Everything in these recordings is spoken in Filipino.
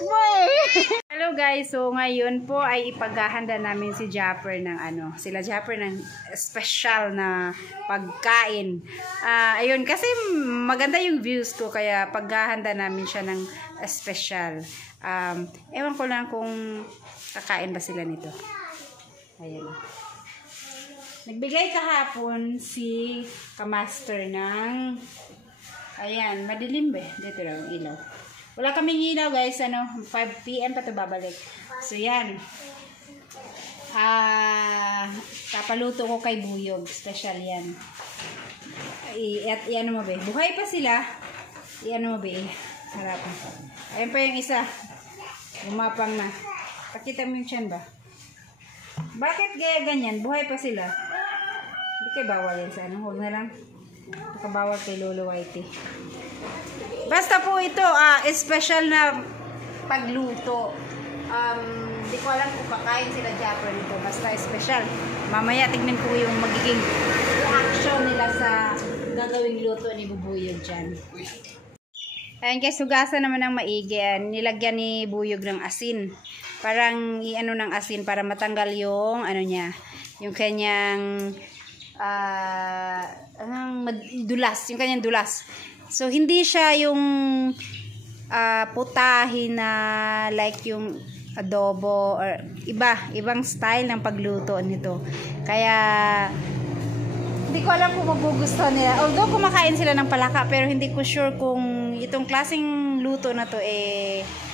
Hello guys, so ngayon po ay ipaghahanda namin si Japper ng sila Japper ng special na pagkain. Ayun, kasi maganda yung views ko kaya paghahanda namin siya ng special. Ewan ko lang kung kakain ba sila nito. Ayan. Nagbigay kahapon si Kamaster ng ayan, madilim ba? Dito lang ang ilaw. Wala kaming ilaw guys, 5 PM pa ito babalik. So yan. Papaluto ko kay Buyog. Special yan. Iyan mo ba? Buhay pa sila. Iyan mo ba? Harap. Ayan pa yung isa. Umapang na. Pakita mo yung tiyan ba? Bakit gaya ganyan? Buhay pa sila. Hindi kayo bawal yan sa Huwag na lang. Bawal kay Lolo Whitey. Basta po ito, special na pagluto. Hindi ko alam kung kakain sila Japper nito. Basta special. Mamaya tignan ko yung magiging reaction nila sa gagawing luto ni Bubuyog dyan. Ayan guys, hugasan naman ng maigi. Nilagyan ni Buyog ng asin. Parang ng asin para matanggal yung niya. Yung kanyang dulas. Yung kanyang dulas. So, hindi siya yung putahin na like yung adobo or ibang style ng pagluto nito. Kaya, hindi ko alam kung magugustuhan nila. Although, kumakain sila ng palaka, pero hindi ko sure kung itong klaseng luto na to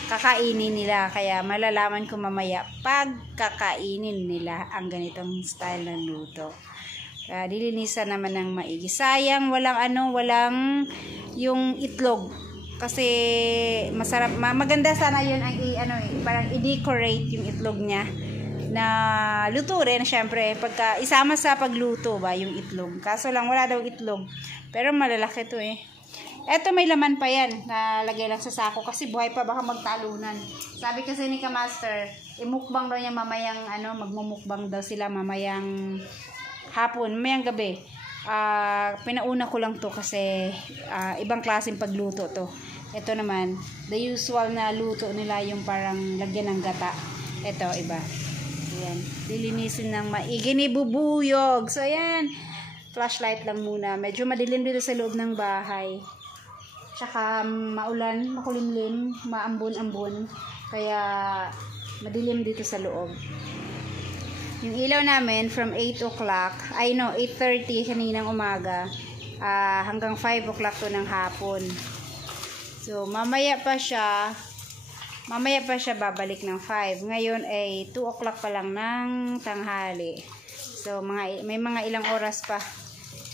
kakainin nila. Kaya, malalaman ko mamaya pag kakainin nila ang ganitong style ng luto. Dilinisan naman ng maigi. Sayang walang yung itlog kasi masarap, maganda sana yun ang parang i-decorate yung itlog niya na luto rin syempre pagka isama sa pagluto ba yung itlog. Kaso lang wala daw itlog. Pero malalaki to Eto may laman pa yan na lagay lang sa sako kasi buhay pa baka magtalunan. Sabi kasi ni Kamaster, imukbang daw niya mamayang magmumukbang daw sila mamayang hapon, mamayang gabi. Pinauna ko lang to kasi ibang klaseng pagluto to. Ito naman, the usual na luto nila yung parang lagyan ng gata. Ito, iba. Ayan. Dilinisin ng maigi ni Bubuyog. So, ayan. Flashlight lang muna. Medyo madilim dito sa loob ng bahay. Tsaka maulan, makulimlim, maambon-ambon. Kaya madilim dito sa loob. Yung ilaw namin from 8 o'clock, 8:30 kaninang umaga, hanggang 5 o'clock to ng hapon. So, mamaya pa siya babalik ng 5. Ngayon ay 2 o'clock pa lang ng tanghali. So, may mga ilang oras pa.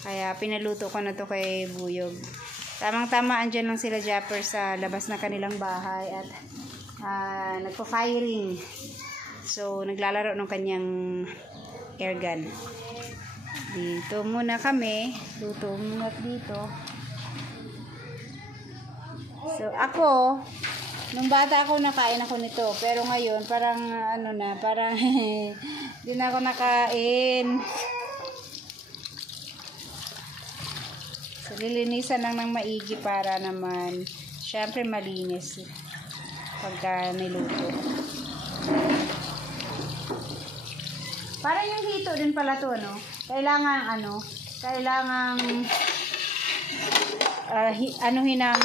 Kaya, pinaluto ko na to kay Buyog. Tamang-tama, andyan lang sila Japper sa labas na kanilang bahay at nagpa-firing. So, naglalaro ng kanyang airgun. Dito muna kami. Luto muna dito. So, ako, nung bata ako, nakain ako nito. Pero ngayon, parang, parang, hindi na ako nakain. So, lilinisan lang ng maigi para naman, syempre malinis pagka niluto. Para yung hito din pala to, kailangan anuhin ng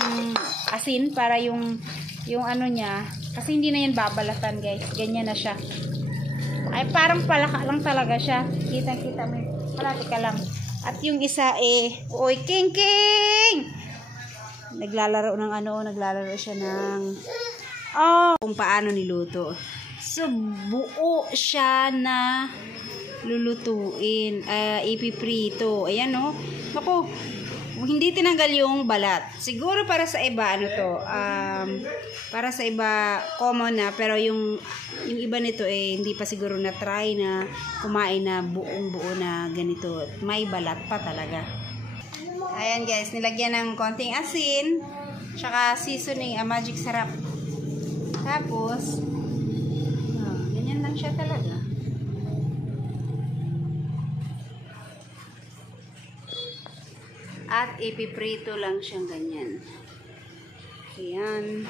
asin para yung niya, kasi hindi na yan babalatan guys, ganyan na siya. Ay parang palaka lang talaga siya, kita mo, palati ka lang. At yung isa oy king naglalaro ng naglalaro siya ng kung paano niluto. So buo siya na lulutuin, ipiprito. Ayan Naku, hindi tinanggal yung balat. Siguro para sa iba para sa iba common na, pero yung iba nito hindi pa siguro na try na kumain na buong-buo na ganito. May balat pa talaga. Ayan guys, nilagyan ng konting asin, tsaka seasoning, magic sarap. Tapos ganyan lang siya talaga. At ipiprito lang siyang ganyan. Ayan.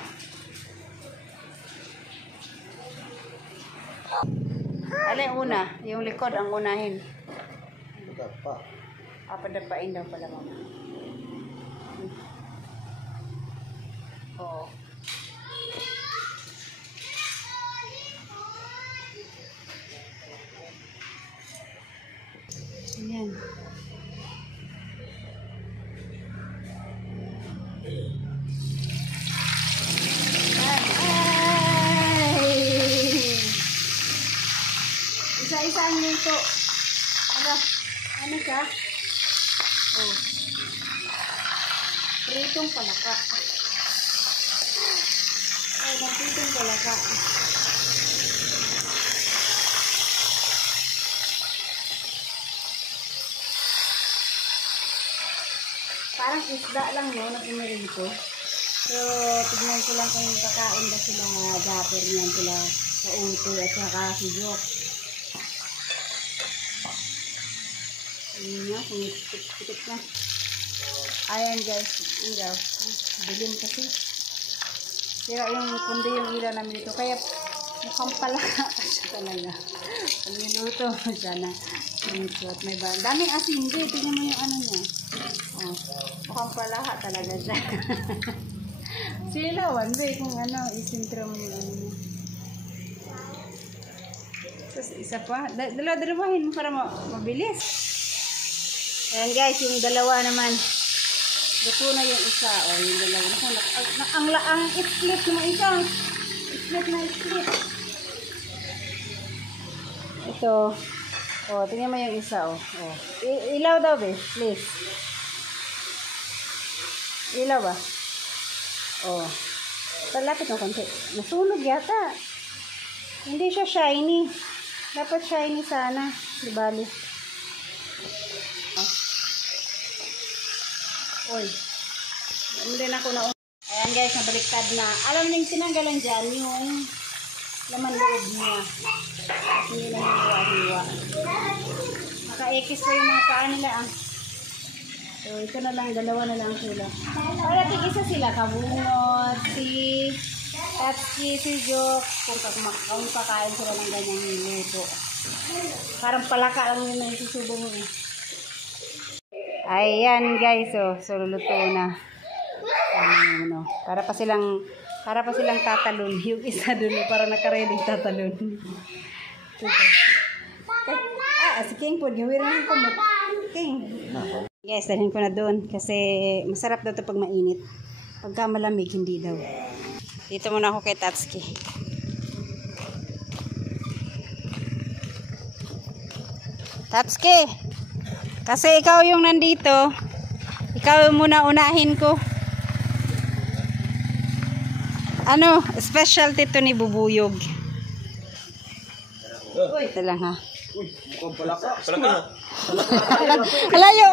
Alin una? Yung likod ang unahin. Dapa. Padapain daw pala mama. Oo. Ayan. Isa-isa ang luto. Ano siya? Oh. Pritong palaka. Pritong palaka. Parang isda lang no, na pinirito. So, tignan ko lang kung kakain ba sila dapper niyan, sila sa uto at saka si Jok. Ayun na, pitik na. Ayan guys, ilaw. Dilim kasi. Sira yung kundi yung ilaw namin dito. Kaya mukhang palaka siya talaga. Pag niluto mo siya na may ba. Daming asin din. Tingnan mo yung ano niya. Oh, mukhang palaka talaga siya. Silawan ba kung ano, isintro mo yung ano niya. Tapos isa pa. Dalawahin mo para mabilis. Ayan guys, yung dalawa naman. Luto na yung isa. O, yung dalawa. Ang split mo isa. Split. Ito. O, tingnan mo yung isa. O. Ilaw daw be, please. Ilaw ba? O. Talapit mo konti. Nasunog yata. Hindi siya shiny. Dapat shiny sana. Di bali. Oy. Hindi na ako na. Ayan guys, nabaliktad na. Alam niyo, tinanggalan dyan yung laman loob niya. Hindi na hiwa-hiwa. Naka-ekis pa yung mga paa nila ah. So, ito na lang, dalawa na lang sila. Para tig-isa sila, kabungot, si Tatsuki, si Jok, kung kakain sila ng ganyang niluto. Parang palaka lang yun na isusubo mo eh. Ayan guys, so luluto na. Para pa silang tatalon. Yung isa dun, para nakaready tatalon. Si King po, gawirin ko mo. King. Guys, dalhin ko na doon kasi masarap daw ito pag mainit. Pagka malamig, hindi daw. Dito muna ako kay Tatsuki. Tatsuki! Kasi ikaw yung nandito, ikaw muna unahin ko. Ano, specialty to ni Bubuyog. Ito lang ha. Uy, mukhang palaka. Palaka. Halayo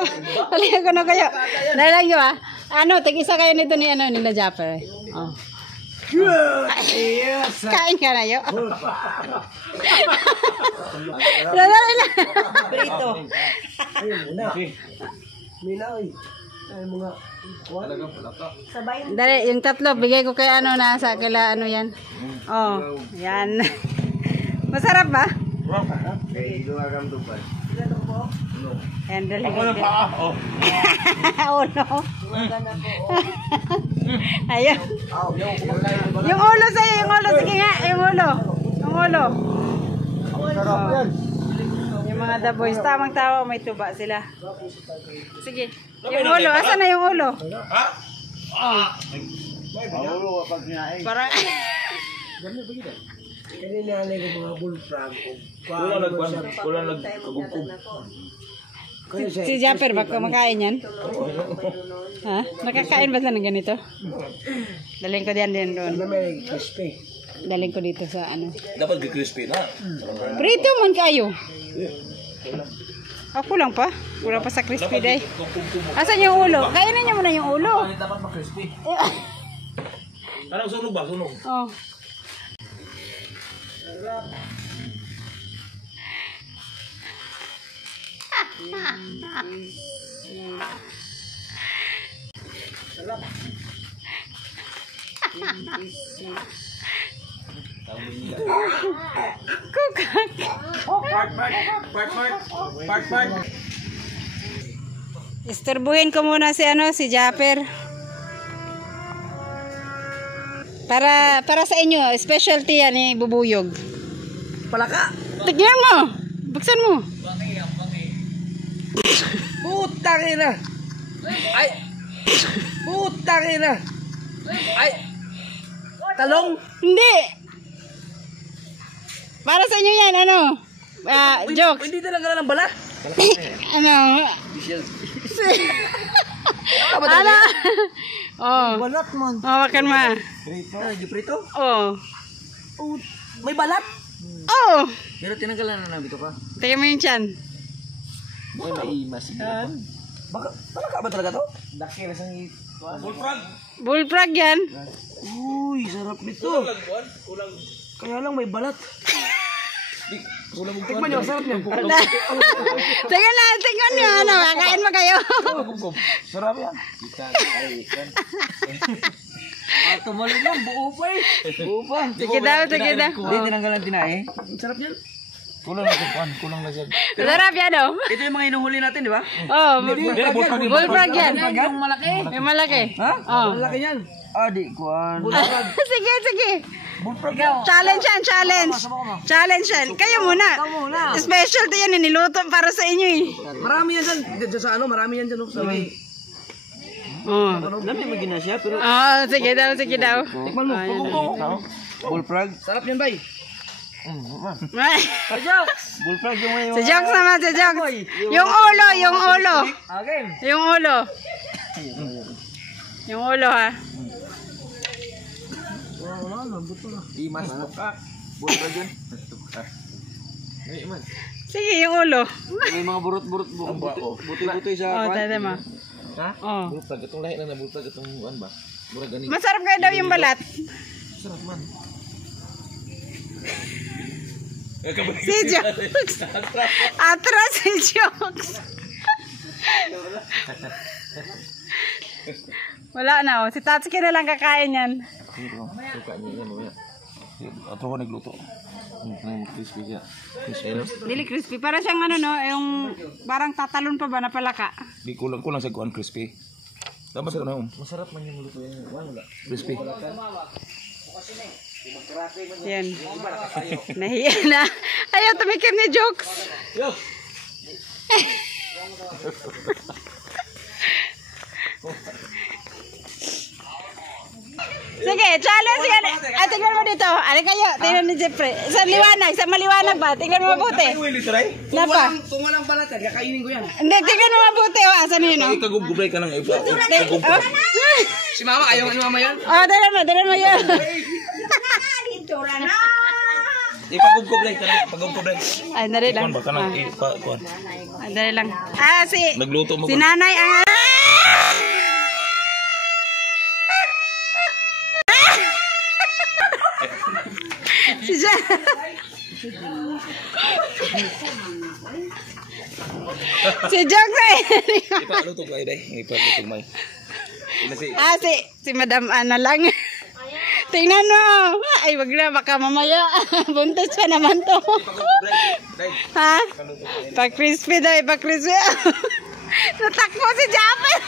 ko na kayo. Halayo ha. Ano, tag-isa kayo nito ni nila Japper. Oh. Kain ka na yo. Brito. Minaw. Ay mga talagang palaka. Dali, yung tatlo bigay ko kay nasa kila yan. Oh, yan. Masarap ba? May luwarang dupan. Ayan, dali. Ako na pa. Ulo. Ayun. Yung ulo sa'yo, yung ulo. Sige nga, yung ulo. Yung ulo. Sarap yan. Yung mga the boys, tamang-tawa, may tuba sila. Sige. Yung ulo, asan na yung ulo? Ha? Ang ulo kapag kinain. Parang... Kanina ko mga bullfrog. Wala nagkagugkog. Si Japper ba kumakain yan? Ha? Nakakain ba siya ng ganito? Daling ko din doon. May crispy. Daling ko dito sa Dapat crispy na. Prito man kayo. Ako lang pa. Wala pa sa crispy day. Asan yung ulo? Kainin niyo muna yung ulo. Dapat ma-crispy. Anong sunog ba? Sunog. Oh. Kukak. Part. Isturbuhin ko muna si si Japper. Para sa inyo, specialty yan eh, bubuyog. Palaka. Tignan mo. Buksan mo. Putang ina. Ay. Putang ina. Ay. Talong. Hindi. Para sa inyo yan, jokes. Hindi talaga ng bala. Ano? Oh. Balat man. Hawakan mo. Prito. Prito? Oh. Oh, may balat. Oh. Pero tinanggalan na nabito ka. Tingnan mo yung tiyan. May maimas yan. Baka palaka ba talaga to? Daki na sang Bullfrog. Bullfrog yan. Uy, sarap nito. Kulang. Kaya lang may balat. Kulang mo. Tikman nyo, sarap niya. Tingnan nyo, kakain mo kayo. Sarap yan. Tumalo lang, buo pa eh. Buo pa. Sige daw. Hindi, tinanggalan tinae. Sarap yan. Kulang na siya. Sarap yan, oh. Ito yung mga inuhuli natin, di ba? Oh, bullfrog bullfrog yan. Yung malaki. Yung malaki. Ha? Oh. Malaki yan. Di kuan. Sige. Bullfrog. Challenge yan. Challenge yan. Kayo muna. Specialty yan, niluto para sa inyo eh. Marami yan dyan. Dyan sa marami yan dyan. Sabi. Oh. Dami magina siya, pero... Oh, sige daw. Tikman mo. Bullfrog. Sarap yan, bay. Bullfrog yung may... Sa jokes naman, sa jokes. Yung ulo. Again. Yung ulo ha. Imas ka. Bullfrog yun. Sige, yung ulo. May mga burot-burot. Buti-buti sa... Oh, tata mo. Ha? Oh. Bullfrog. Itong lahi na bullfrog. Itong buwan ba? Murag ganito. Masarap kayo daw yung balat. Sarap man. Si Jokes. Atras si Jokes. Wala na, oh. Si Tatsuki na lang kakain yan. Suka niya yan. Mamaya. Ato ko nagluto. Crispy siya. Dili crispy. Para siyang yung parang tatalon pa ba na palaka. Di kulang sa kuan crispy. Tama sa kanang. Masarap man yung luto yan. Wala. Crispy. Yan. Nahiya na. Ayaw tumikim ni Jokes. Sige, challenge yan. Ay, tingnan mo dito. Ano kayo? Tingnan ni Jeffrey. Isang maliwanag ba? Tingnan mo mabuti. Napa? Kung walang balat, kakainin ko yan. Hindi, tingnan mo mabuti. Asan yun? Ikagubgubay ka ng iba. Si mama, ayaw ni mama yan? Oh, tingnan mo yun. Ipagubgubay ka ng pagubgubay. Ay, dali lang. Kuan ba ka ng kuan? Ay, dali lang. Nagluto mo Si nanay ang... Si Jan. Si Jokes eh. Ipaluto ka iday. Ipaluto may. Si Madam Ana lang. Tingnan mo. Ay, wag na. Baka mamaya. Buntis pa naman to. Ha? Pa-crispy daw. Pa-crispy. Natakbo si Japper.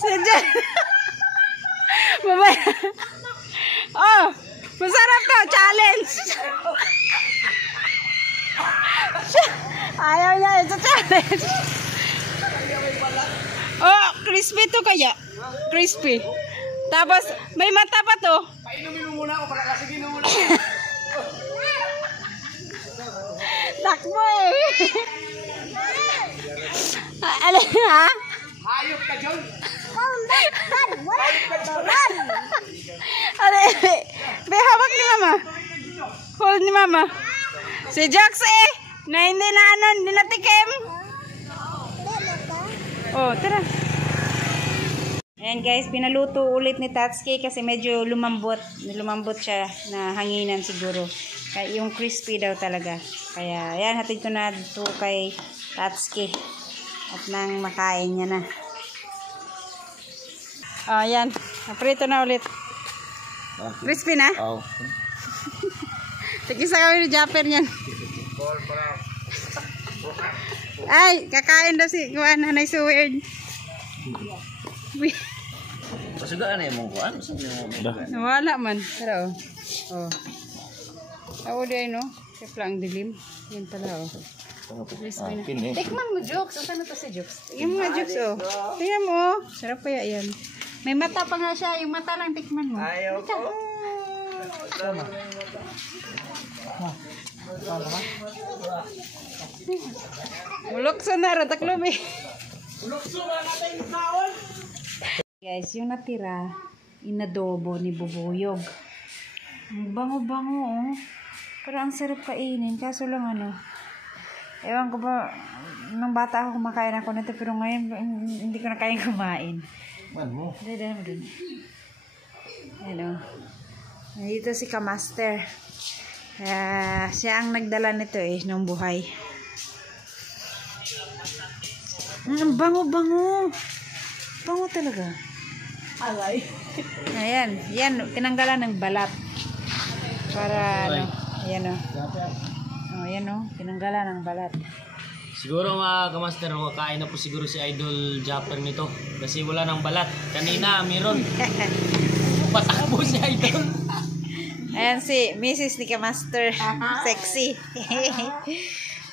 Si Jan. Babay. Oh, masarap to. Challenge. Ayaw niya. Ito challenge. Oh, crispy to kaya. Crispy. Tapos, may mata pa to. Painumin mo muna ako, pagkakasigin mo muna. Takbo eh. Ano ha? Hayop ka, John. Ano eh? May hawak ni mama. Hold ni mama. Si Jokes eh. Na hindi natikim. Oh, tara. Ayan guys, pinaluto ulit ni Tatsuki kasi medyo lumambot siya na hanginan siguro. Kaya yung crispy daw talaga. Kaya ayan, hatid ko na dito kay Tatsuki. At nang makain niya na. Oh, ayan. Naprito na ulit. Crispy na? Oo. Tigisa kami ni Japper niyan. Ay, kakain daw si Kuan, Nanay Suwerd. Masugaan na yung mong kuhan. Nawala man. Pero, oh. Ako din, no? Kaya lang dilim. Yan pala, oh. Crispy na. Pin eh. Tikman mo, Jokes. O, saan ito si Jokes? Tingnan mo nga, Jokes, oh. Tingnan mo, oh. Sarap kaya yan. May mata pa nga siya. Yung mata lang, tikman mo. Ayaw ko. Mulokso na, rataklob eh. Guys, yung natira, inadobo ni Bubuyog. Ang bango-bango, oh. Pero ang sarap kainin. Kaso lang ano, ewan ko ba, nung bata ako kumakain ako nito, pero ngayon hindi ko na kayang kumain. Man mo. Dada mo dun. Ano, nandito si Kamaster. Siya ang nagdala nito eh, nung buhay. Ang bango-bango. Bango talaga. Alay. Ayan, yan, tinanggalan ng balat. Para ano, ayan o. Oh, ayan o, tinanggalan ng balat. Siguro mga kamaster, kakain na po siguro si Idol Japper nito. Kasi wala nang balat. Kanina, meron. Patakbo si Idol. Ayan si Mrs. ni Kamaster. Sexy.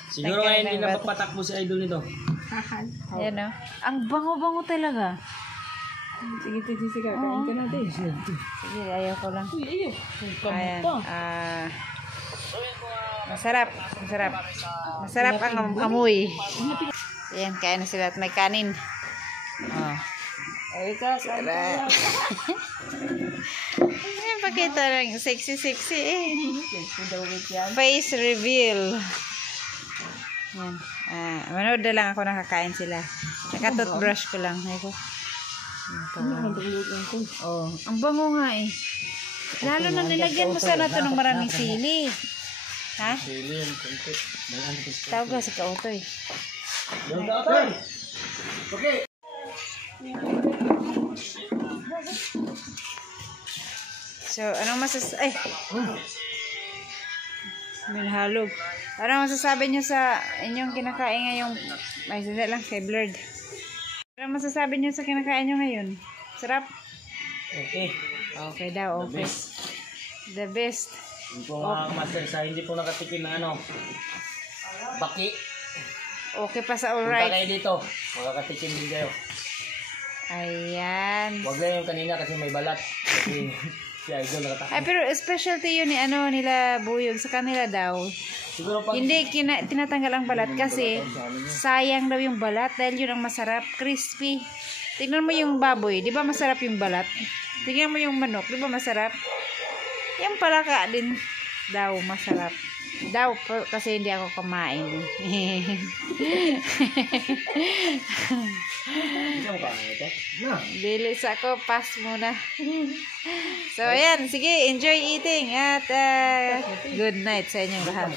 Siguro ngayon hindi na papatakbo si Idol nito. Ayan o. Ang bango-bango talaga. Sige, kakain ka natin. Sige, ayaw ko lang. Ayaw. Ayan. Masarap. Masarap. Masarap ang amoy. Ayan, kain na sila at may kanin. Oh. Ay, sarap. Ayan, pakita lang. Sexy eh. Face reveal. Ayan. Manood na lang ako nakakain sila. Naka-toothbrush ko lang. Ayoko. Oh, ang bango nga eh. Lalo na nilagyan mo sana ito ng maraming sili. Ha? Tawag ka si Kautoy. Yung Kautoy! Okay. So, anong masasabi? Ay! Minhalog. Anong masasabi niyo sa inyong kinakain ngayong... Ay, sila lang kay Blurred. Anong masasabi niyo sa kinakain niyo ngayon? Sarap? Okay. Okay daw, okay. The best. Yung po mga master sa hindi po nakatikim ng ano, baki. Okay pa sa Punta alright. kayo dito, makakatikim din kayo. Ayan. Huwag lang yung kanina kasi may balat. Kasi si Idol nakatakbo. Ay, pero specialty yun ni ano nila Buyog sa kanila daw. Siguro pag... Hindi tinatanggal ang balat kasi sayang daw yung balat dahil yun ang masarap, crispy. Tingnan mo yung baboy, di ba masarap yung balat? Tingnan mo yung manok, di ba masarap? Yung palaka din daw masarap. Daw kasi hindi ako kumain. Bilis ako, pass muna. So ayan, sige, enjoy eating at good night sa inyong lahat.